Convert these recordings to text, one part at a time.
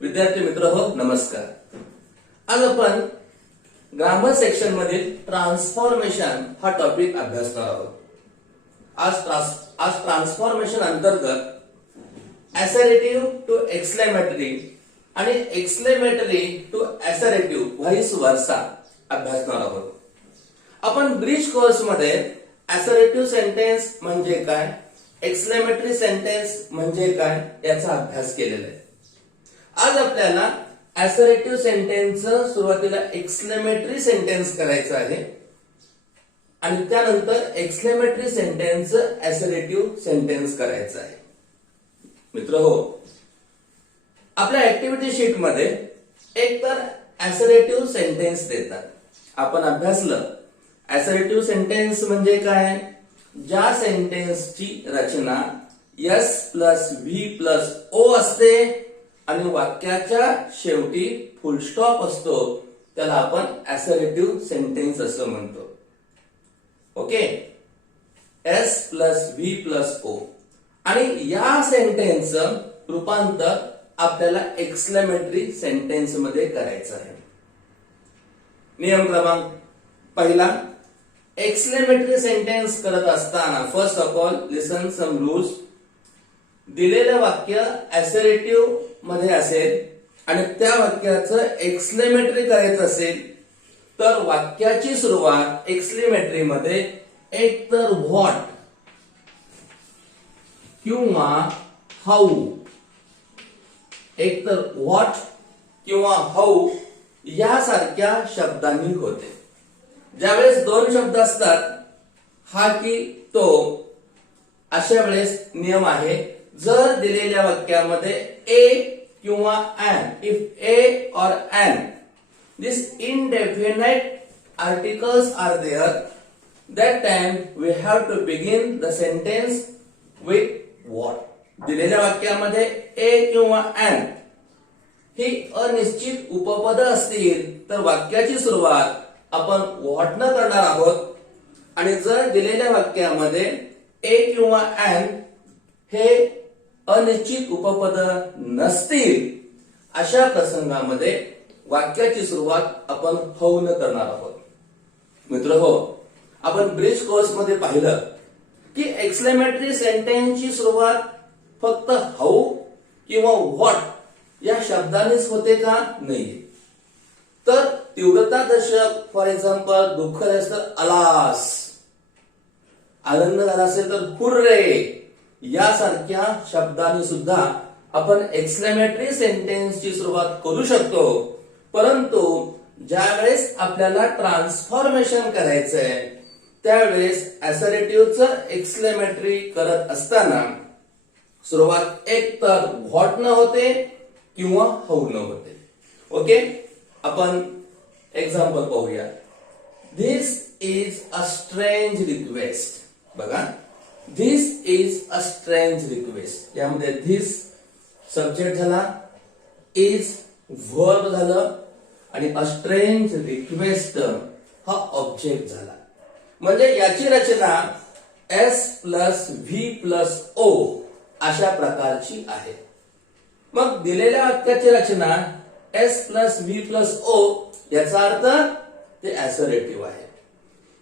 विद्यार्थी मित्र हो, नमस्कार. आज आपण ग्रामर सेक्शन मधील ट्रान्सफॉर्मेशन हा टॉपिक अभ्यासणार आहोत. आज ट्रान्सफॉर्मेशन अंतर्गत असरेटिव्ह टू एक्सक्लेमेटरी आणि एक्सक्लेमेटरी टू असरेटिव्ह व्हाईस वर्सा अभ्यासणार आहोत. आपण ब्रिज कोर्स मध्ये असरेटिव्ह सेंटेन्स म्हणजे काय, एक्सक्लेमेटरी सेंटेन्स म्हणजे काय याचा अभ्यास केलेला आहे. आज आपल्याला असरेटिव्ह सेंटेन्स सुरुवातीला एक्सक्लेमेटरी सेंटेन्स करायचं आहे आणि त्यानंतर एक्सक्लेमेटरी सेंटेन्स असरेटिव्ह सेंटेन्स करायचं आहे. मित्र हो, आपल्या ऍक्टिव्हिटी शीट मध्ये एक तर असरेटिव्ह सेंटेन्स देतात. आपण अभ्यासलं असरेटिव्ह सेंटेन्स म्हणजे काय, ज्या सेंटेन्सची रचना S plus V plus O असते आणि वाक्याच्या शेवटी फुल स्टॉप असतो, त्याला आपण असरेटिव्ह सेंटेन्स असं म्हणतो. Okay, S plus V plus O. आणि या सेंटेन्स रूपांतर आपल्याला एक्सक्लेमेटरी सेंटेन्स मध्ये करायचं आहे. नियम क्रमांक पहिला, एक्सक्लेमेटरी सेंटेन्स करत असताना first of all listen some rules. दिलेलं वाक्य असरेटिव्ह मध्ये असेल आणि त्या वाक्याचं एक्सक्लेमेटरी करायचं असेल तर वाक्याची सुरुवात एक्सक्लेमेटरी मध्ये एक तर व्हॉट किंवा हाऊ, एक तर व्हॉट किंवा हाऊ यासारख्या शब्दांनी होते. ज्यावेळेस दोन शब्द असतात, हा की तो, अशा वेळेस नियम आहे, जर दिलेल्या वाक्यामध्ये ए किंवा N, if a or an this indefinite articles are there, that time we have to begin the sentence with what. दिलेल्या वाक्यामध्ये ए किंवा एन ही अनिश्चित उपपद असतील तर वाक्याची सुरुवात आपण व्हॉट न करणार आहोत. आणि जर दिलेल्या वाक्यामध्ये ए किंवा एन हे अनिश्चित उपपद नसतील अशा प्रसंगामध्ये वाक्याची सुरुवात आपण हाऊ न करणार आहोत. मित्र हो, आपण ब्रिज कोर्स मध्ये पाहिलं की एक्सक्लेमेटरी सेंटेन्सची सुरुवात फक्त हाऊ किंवा व्हॉट या शब्दानेच होते का, नाही. तर तीव्रता दर्शक, फॉर एक्झाम्पल दुःख झालं तर अलास, आनंद झाला असेल तर हुर्रे यासारख्या शब्दांनी सुद्धा आपण एक्सक्लेमेटरी सेंटेन्सची सुरुवात करू शकतो. परंतु ज्यावेळेस आपल्याला ट्रान्सफॉर्मेशन करायचंय त्यावेळेस असरेटिव्हचं एक्सक्लेमेटरी करत असताना सुरुवात एक तर व्हॉट न होते किंवा हाऊ न होते. ओके, आपण एक्झाम्पल पाहूया. This is a strange request. बघा, this is a strange request. यामध्ये धिस सब्जेक्ट झाला, इज वर्ब झालं आणि अ स्ट्रेंज रिक्वेस्ट हा ऑब्जेक्ट झाला. म्हणजे याची रचना S plus V plus O अशा प्रकारची आहे. मग दिलेल्या वाक्याची रचना S plus V plus O याचा अर्थ ते असरेटिव्ह आहे.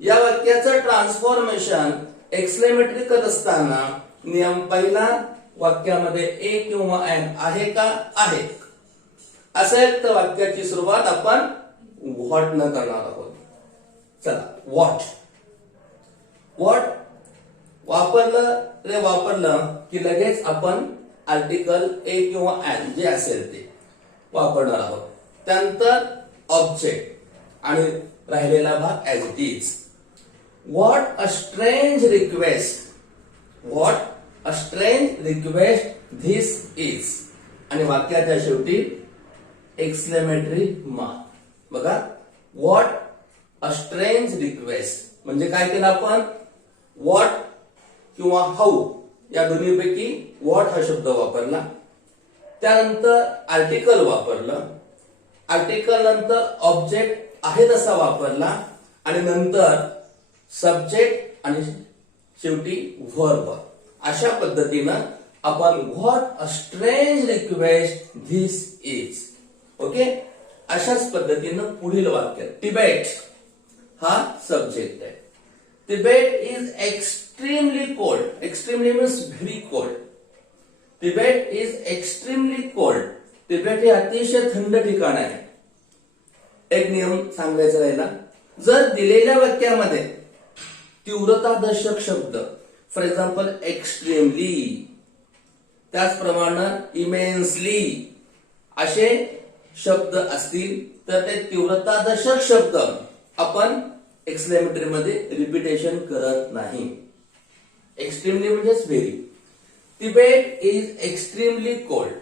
या वाक्याचं ट्रान्सफॉर्मेशन एक्सक्लेमेटरी करत असताना नियम पहिला, वाक्यामध्ये ए किंवा एन आहे का, आहे. असेल तर वाक्याची सुरुवात आपण व्हॉट न करणार आहोत. चला, व्हॉट. व्हॉट वापरलं की लगेच आपण आर्टिकल ए किंवा एन जे असेल ते वापरणार आहोत. त्यानंतर ऑब्जेक्ट आणि राहिलेला भाग as it is. What a strange request, what a strange request this is आणि वाक्याच्या शेवटी एक्सक्लेमेटरी मार्क. बघा, व्हॉट अ स्ट्रेंज रिक्वेस्ट म्हणजे काय केलं आपण, व्हॉट किंवा हाऊ या दोन्हीपैकी व्हॉट हा शब्द वापरला, त्यानंतर आर्टिकल वापरलं, आर्टिकल नंतर ऑब्जेक्ट आहे तसा वापरला आणि नंतर सब्जेक्ट आणि शेवटी व्हर्ब. अशा पद्धतीनं आपण what a strange request this is. Okay, अशाच पद्धतीनं पुढील वाक्य तिबेट हा सब्जेक्ट आहे. Tibet is extremely cold. Extremely means very cold. Tibet is extremely cold. Tibet हे अतिशय थंड ठिकाण आहे. एक नियम सांगायचा राहिला, जर दिलेल्या वाक्यामध्ये तीव्रतादर्शक शब्द फॉर एक्झाम्पल एक्स्ट्रीमली, त्याचप्रमाणे इमेन्सली असे शब्द असतील तर ते तीव्रतादर्शक शब्द आपण एक्सक्लेमेटरी मध्ये रिपिटेशन करत नाही. एक्स्ट्रीमली म्हणजेच very. Tibet is extremely cold.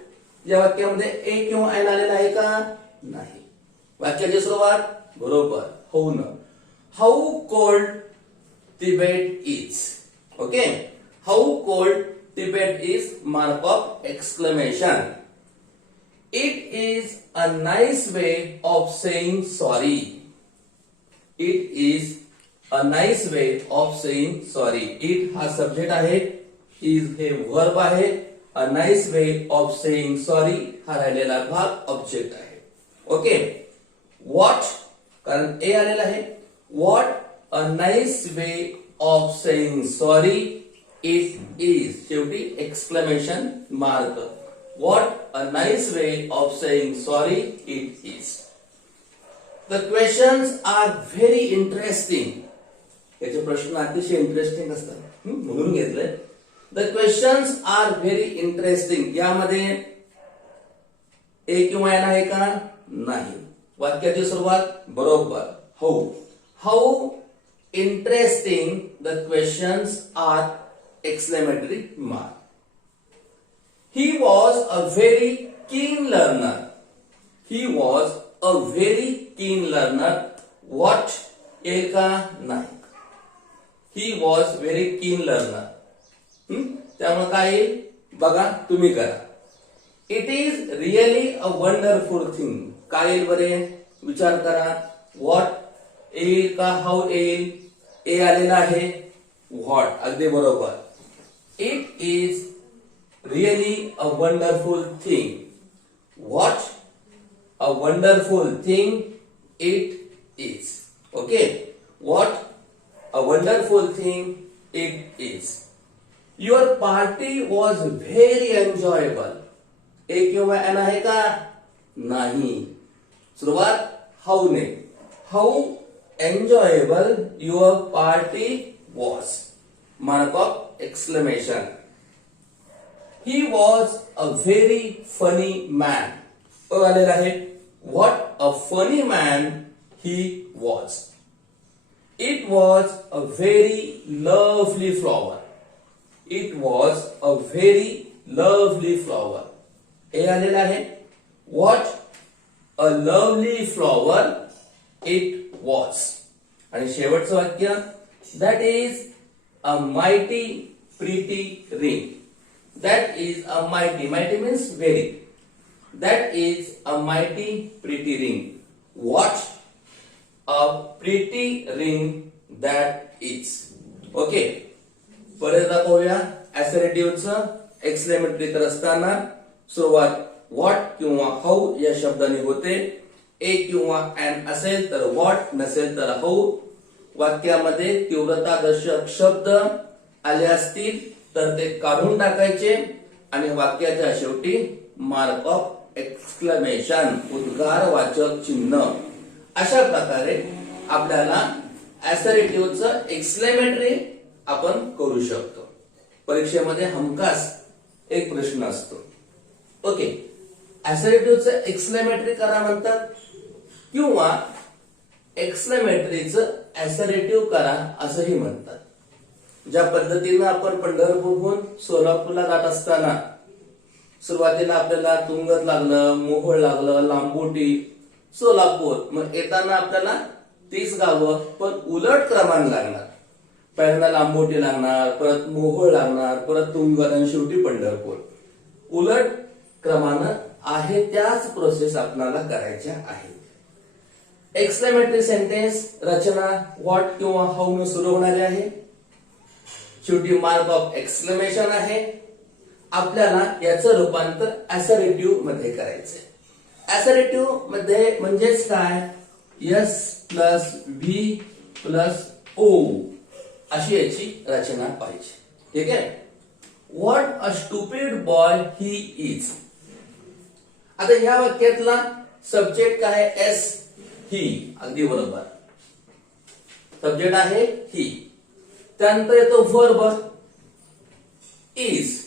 या वाक्यामध्ये ए किंवा एन आलेला आहे का? नाही. वाक्याची सुरुवात बरोबर होऊन. How cold Tibet is. Okay, how cold Tibet is mark of exclamation. It is a nice way of saying sorry. It is a nice way of saying sorry. It हा सब्जेक्ट आहे, इज हे verb आहे, अ nice way of saying sorry हा राहिलेला भाग object आहे. Okay, what कारण a आलेला आहे. What a nice way of saying sorry it is. शेवटी exclamation mark. What a nice way of saying sorry it is. The questions are very interesting. याचे प्रश्न अतिशय इंटरेस्टिंग असतात म्हणून घेतलंय. The questions are very interesting. यामध्ये ए किंवा N आहे का? नाही. वाक्याची सुरुवात बरोबर how. How interesting the questions are exclamatory mark. He was a very keen learner. He was a very keen learner. What? येईल का? नाही. He was very keen learner. त्यामुळे काय येईल बघा, तुम्ही करा. It is really a wonderful thing. काय येईल बरे? विचार करा. What येईल का? How येईल? ए आलेला आहे. What अगदी बरोबर. It is really a wonderful thing. What? A wonderful thing it is. Okay, what a wonderful thing it is. Your party was very enjoyable. ए किंवा एन आहे का? नाही. सुरुवात हाऊ ने. How enjoyable your party was. Mark of exclamation. He was a very funny man. आलेला आहे. What a funny man he was. It was a very lovely flower. It was a very lovely flower. हे आलेला आहे. What a lovely flower it was. आणि शेवटचं वाक्य, that is a mighty pretty ring. That is a mighty. Mighty means very. That is a mighty pretty ring. What a pretty ring that is. Okay. परत पाहूया असर्टिव्हचं exclamatory करत असताना सुरुवात what किंवा how या शब्दाने होते. ए किंवा एन असेल तर व्हॉट, नसेल तर हाऊ. वाक्यामध्ये तीव्रतादर्शक शब्द आले असतील तर ते काढून टाकायचे आणि वाक्याच्या शेवटी मार्क ऑफ एक्सक्लेमेशन उद्गारवाचक चिन्ह. अशा प्रकारे आपल्याला असर्टिव्हचं एक्सक्लेमेटरी आपण करू शकतो. परीक्षेमध्ये हमखास एक प्रश्न असतो. ओके, असर्टिव्हचं एक्सक्लेमेटरी करा म्हणतात किंवा एक्सक्लेमेटरीचं असर्टिव्ह करा असंही म्हणतात. ज्या पद्धतीनं आपण पंढरपूरहून सोलापूरला जात असताना सुरुवातीला आपल्याला तुंगत लागलं, मोहोळ लागलं, लांबोटी, सोलापूर. मग येताना आपल्याला 30 गावं पण उलट क्रमाने लागणार. पहिल्यांदा लांबोटी लागणार, परत मोहोळ लागणार, परत तुंगत आणि शेवटी पंढरपूर. उलट क्रमानं आहे त्याच प्रोसेस आपल्याला करायच्या आहेत. एक्सक्लेमेटरी सेंटेन्स रचना व्हॉट किंवा हाऊ ने सुरू होणारी आहे. शेवटी मार्क ऑफ एक्सक्लेमेशन आहे आपल्याला याचं रूपांतर असर्टिव्ह मध्ये करायचंय। असर्टिव्ह मध्ये म्हणजेच काय, S plus V plus O अशी याची रचना पाहिजे, ठीक आहे। What a stupid boy he is. आता ह्या वाक्यातला सब्जेक्ट काय आहे, एस, ही, अगदी बरोबर, सब्जेक्ट आहे ही। त्यानंतर येतो वर्ब इज,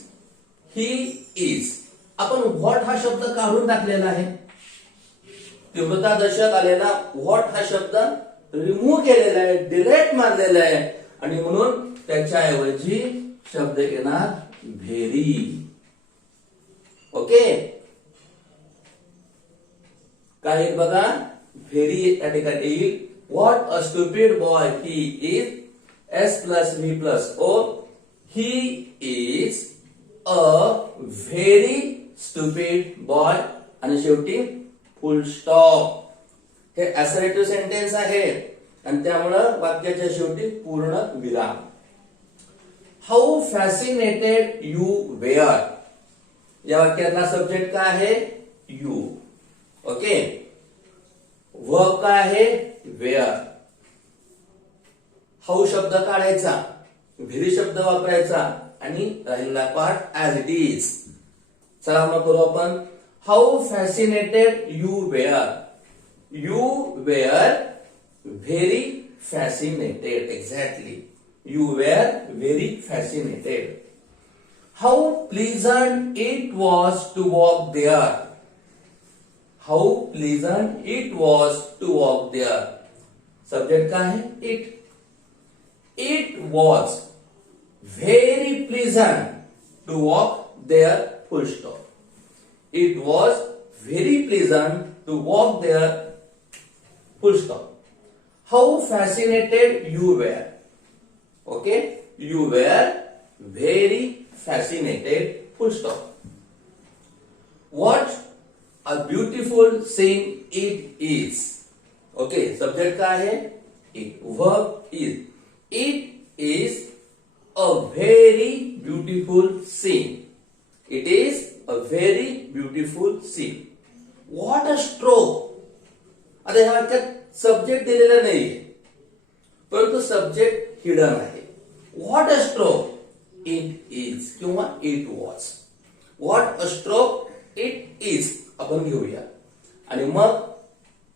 ही इज। आपण व्हॉट हा शब्द काढून टाकलेला आहे, तीव्रता दर्शक आलेला व्हॉट हा शब्द रिमूव्ह केलेला आहे, डिलीट मारलेला आहे, आणि म्हणून त्याच्याऐवजी शब्द येणार व्हेरी। ओके, काय बघा, व्हेरी या ठिकाणी येईल। What a stupid boy he is, S plus V plus O, he is a very stupid boy, आणि शेवटी फुल स्टॉप। हे असर्टिव्ह सेंटेन्स आहे आणि त्यामुळं वाक्याच्या शेवटी पूर्ण विराम। हाऊ फॅसिनेटेड यू वेअर, या वाक्यातला सब्जेक्ट काय आहे, यू। ओके, वर्ब काय आहे, वेअर। हाऊ शब्द काढायचा, व्हेरी शब्द वापरायचा, आणि राहिलेला पार्ट ऍज इट इज। चला मग करू आपण। How fascinated you were, you were very fascinated, exactly, you were very fascinated. How pleasant it was to walk there, how pleasant it was to walk there, subject काय आहे, it. It was very pleasant to walk there, full stop. It was very pleasant to walk there, full stop. How fascinated you were, okay, you were very fascinated, full stop. What a beautiful scene it is, okay, subject काय आहे, it, verb is. It is a very beautiful scene, it is a very beautiful scene. What a stroke, आता ह्या वाक्यात subject दिलेला नाहीये, परंतु subject hidden आहे। What a stroke it is किंवा it was, what a stroke it is आपण घेऊया, आणि मग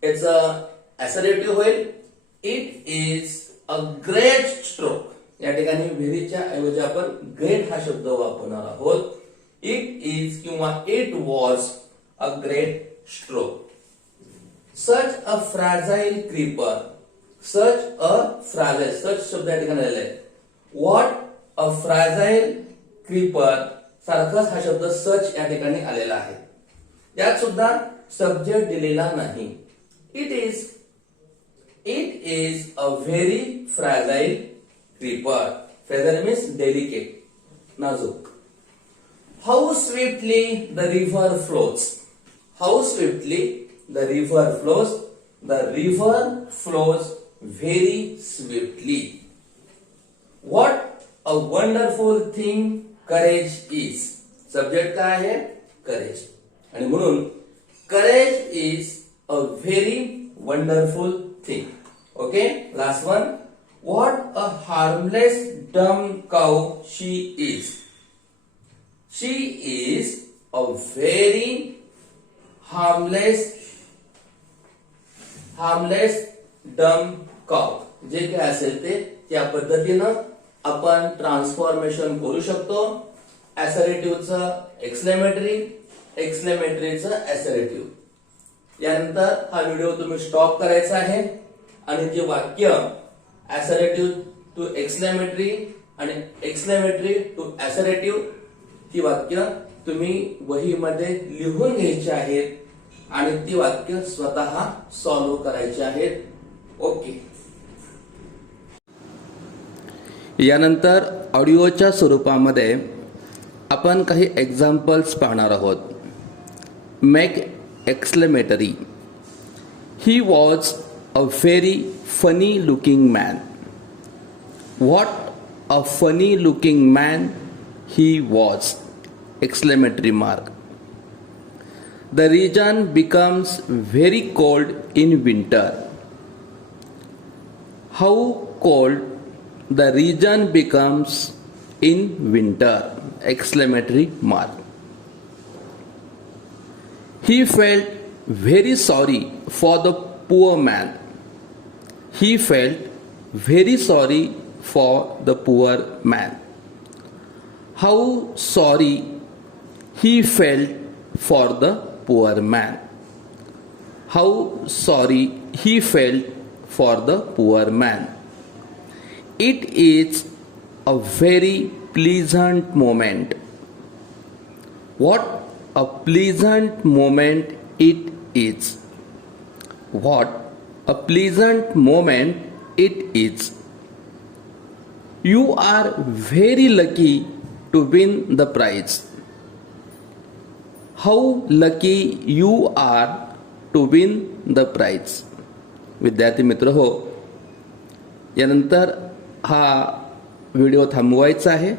याचं असर्टिव्ह होईल, it is a great stroke. या ठिकाणी व्हेरीच्या ऐवजी आपण ग्रेट हा शब्द वापरणार आहोत। इट इज किंवा it was a great stroke. Such a fragile creeper, such a fragile, such शब्द या ठिकाणी आलेला आहे। व्हॉट अ फ्रॅजाइल क्रीपर सारखाच हा शब्द सच या ठिकाणी आलेला आहे। यात सुद्धा सब्जेक्ट दिलेला नाही। It is a very fragile creeper, fragile means delicate, नाजूक। How swiftly the river flows, how swiftly the river flows, the river flows very swiftly. What a wonderful thing courage is, subject काय आहे, courage, आणि म्हणून courage is a very wonderful thing. Okay, last one. What a harmless dumb cow she is, she is a very harmless dumb cow. जे काय असेल ते त्या पद्धतीनं आपण ट्रान्सफॉर्मेशन करू शकतो। असर्टिव्हचं एक्सक्लेमेटरी, एक्सक्लेमेटरीचं असर्टिव्ह। यानंतर हा व्हिडिओ तुम्ही स्टॉप करायचा आहे आणि जे वाक्य असर्टिव्ह टू एक्सक्लेमेटरी आणि एक्सक्लेमेटरी टू असर्टिव्ह ती वाक्य तुम्ही वहीमध्ये लिहून घ्यायची आहेत आणि ती वाक्य स्वतः सॉल्व्ह करायची आहेत। ओके, यानंतर ऑडिओच्या स्वरूपामध्ये आपण काही एक्झाम्पल्स पाहणार आहोत। Make exclamatory, he was a very funny looking man, what a funny looking man he was, exclamatory mark. The region becomes very cold in winter. How cold the region becomes in winter, exclamatory mark. He felt very sorry for the poor man. He felt very sorry for the poor man. How sorry he felt for the poor man. How sorry he felt for the poor man. It is a very pleasant moment. What a pleasant moment it is. What a pleasant moment it is. You are very lucky to win the prize. How lucky you are to win the prize. विद्यार्थी मित्र हो, यानंतर हा video थांबवायचा आहे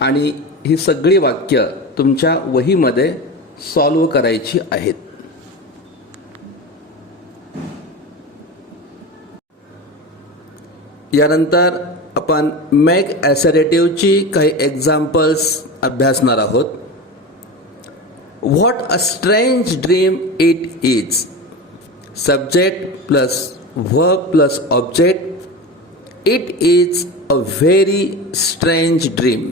आणि ही सगळी वाक्य तुमच्या वहीमध्ये सॉल्व करायची आहेत. यानंतर आपण मेक असर्टिव्हची काही एक्झाम्पल्स अभ्यासणार आहोत. What a strange dream it is. Subject plus verb plus object. It is a very strange dream.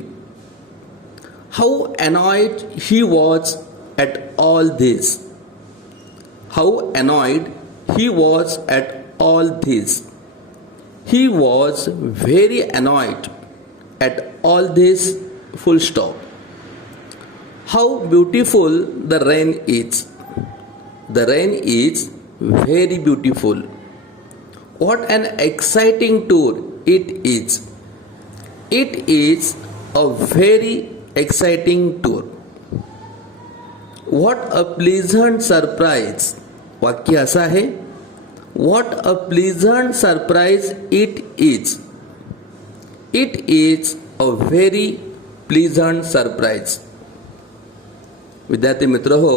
How annoyed he was at all this. How annoyed he was at all this. He was very annoyed at all this, full stop. How beautiful the rain is. The rain is very beautiful. What an exciting tour it is. It is a very exciting tour. What a pleasant surprise. वाक्य असं आहे, What a pleasant surprise it is. It is a very pleasant surprise. विद्यार्थी मित्र हो,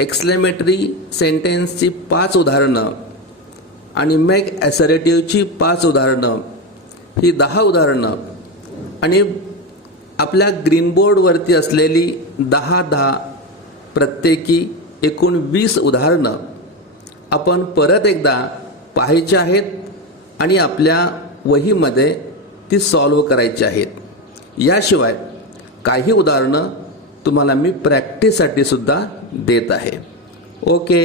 exclamatory सेंटेन्सची 5 उदाहरणं आणि make असर्टिव्हची 5 उदाहरणं, ही 10 उदाहरणं आणि आपल्या ग्रीन बोर्डवरती असलेली 10-10 प्रत्येकी एकूण 20 उदाहरणं आपण परत एकदा पाहायची आहेत आणि आपल्या वहीमध्ये ती सॉल्व करायची आहेत. याशिवाय काही उदाहरणं तुम्हाला मी प्रॅक्टिससाठी सुद्धा देत आहे. ओके.